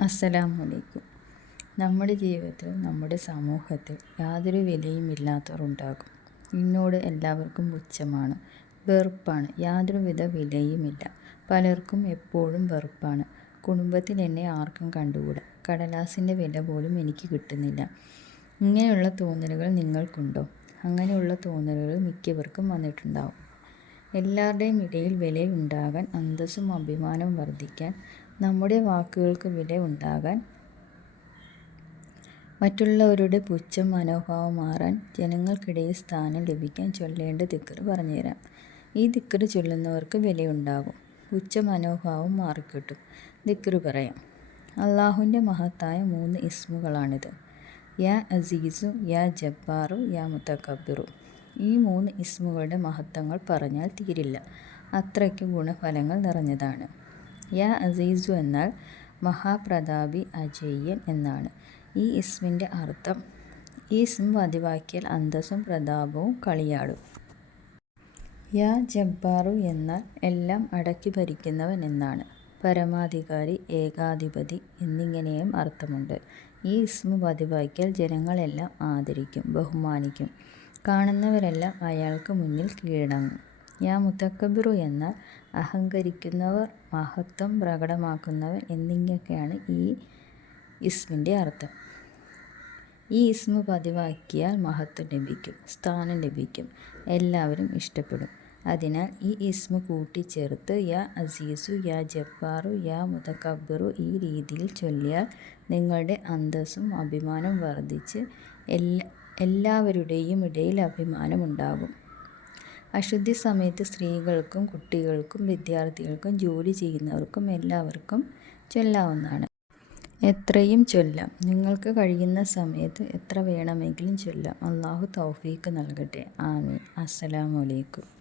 അസ്സലാമലൈക്കും. നമ്മുടെ ജീവിതത്തിൽ നമ്മുടെ സമൂഹത്തിൽ യാതൊരു വിലയും ഇല്ലാത്തവർ ഉണ്ടാകും. എന്നോട് എല്ലാവർക്കും പുച്ഛമാണ് വെറുപ്പാണ് യാതൊരുവിധ വിലയുമില്ല. പലർക്കും എപ്പോഴും വെറുപ്പാണ്. കുടുംബത്തിൽ എന്നെ ആർക്കും കണ്ടുകൂടാ. കടലാസിന്റെ വില പോലും എനിക്ക് കിട്ടുന്നില്ല. ഇങ്ങനെയുള്ള തോന്നലുകൾ നിങ്ങൾക്കുണ്ടോ? അങ്ങനെയുള്ള തോന്നലുകൾ മിക്കവർക്കും വന്നിട്ടുണ്ടാവും. എല്ലാവരുടെയും ഇടയിൽ വിലയുണ്ടാകാൻ അന്തസ്സും അഭിമാനവും വർദ്ധിക്കാൻ നമ്മുടെ വാക്കുകൾക്ക് വില ഉണ്ടാകാൻ മറ്റുള്ളവരുടെ പുച്ഛം മനോഭാവം മാറാൻ ജനങ്ങൾക്കിടയിൽ സ്ഥാനം ലഭിക്കാൻ ചൊല്ലേണ്ട തിക്കറ് പറഞ്ഞുതരാം. ഈ ദിക്കർ ചൊല്ലുന്നവർക്ക് വിലയുണ്ടാകും. പുച്ഛ മനോഭാവം മാറിക്കിട്ടും. ദിക്കറ് പറയാം. അള്ളാഹുവിന്റെ മഹത്തായ മൂന്ന് ഇസ്മുകളാണിത്. യാ അസീസു യാ ജബ്ബാറു യാ മുത്തക്കബിറു. ഈ മൂന്ന് ഇസ്മുകളുടെ മഹത്വങ്ങൾ പറഞ്ഞാൽ തീരില്ല. അത്രയ്ക്ക് ഗുണഫലങ്ങൾ നിറഞ്ഞതാണ്. യാ അസീസു എന്നാൽ മഹാപ്രതാപി അജയ്യൻ എന്നാണ്. ഈ ഇസ്മിന്റെ അർത്ഥം ഈ ഇസ്മ പതിവാക്കിയാൽ അന്തസ്സും പ്രതാപവും കളിയാടും. യാ ജബ്ബാറു എന്നാൽ എല്ലാം അടക്കി ഭരിക്കുന്നവൻ എന്നാണ്. പരമാധികാരി ഏകാധിപതി എന്നിങ്ങനെയും അർത്ഥമുണ്ട്. ഈ ഇസ്മ പതിവാക്കിയാൽ ജനങ്ങളെല്ലാം ആദരിക്കും ബഹുമാനിക്കും. കാണുന്നവരെല്ലാം അയാൾക്ക് മുന്നിൽ കീഴടങ്ങും. യാ മുത്തക്കബിറു എന്നാൽ അഹങ്കരിക്കുന്നവർ മഹത്വം പ്രകടമാക്കുന്നവൻ എന്നിങ്ങനെയൊക്കെയാണ് ഈ ഇസ്മിന്റെ അർത്ഥം. ഈ ഇസ്മ പതിവാക്കിയാൽ മഹത്വം ലഭിക്കും സ്ഥാനം ലഭിക്കും എല്ലാവരും ഇഷ്ടപ്പെടും. അതിനാൽ ഈ ഇസ്മ കൂട്ടിച്ചേർത്ത് യാ അസീസു യാ ജബ്ബാറു യാ മുതക്കബിറു ഈ രീതിയിൽ ചൊല്ലിയാൽ നിങ്ങളുടെ അന്തസ്സും അഭിമാനം വർദ്ധിച്ച് എല്ലാ എല്ലാവരുടെയും ഇടയിൽ അഭിമാനമുണ്ടാകും. അശുദ്ധി സമയത്ത് സ്ത്രീകൾക്കും കുട്ടികൾക്കും വിദ്യാർത്ഥികൾക്കും ജോലി ചെയ്യുന്നവർക്കും എല്ലാവർക്കും ചൊല്ലാവുന്നതാണ്. എത്രയും ചൊല്ലാം. നിങ്ങൾക്ക് കഴിയുന്ന സമയത്ത് എത്ര വേണമെങ്കിലും ചൊല്ലാം. അള്ളാഹു തൗഫീക്ക് നൽകട്ടെ. ആമീൻ. അസ്സലാമലൈക്കും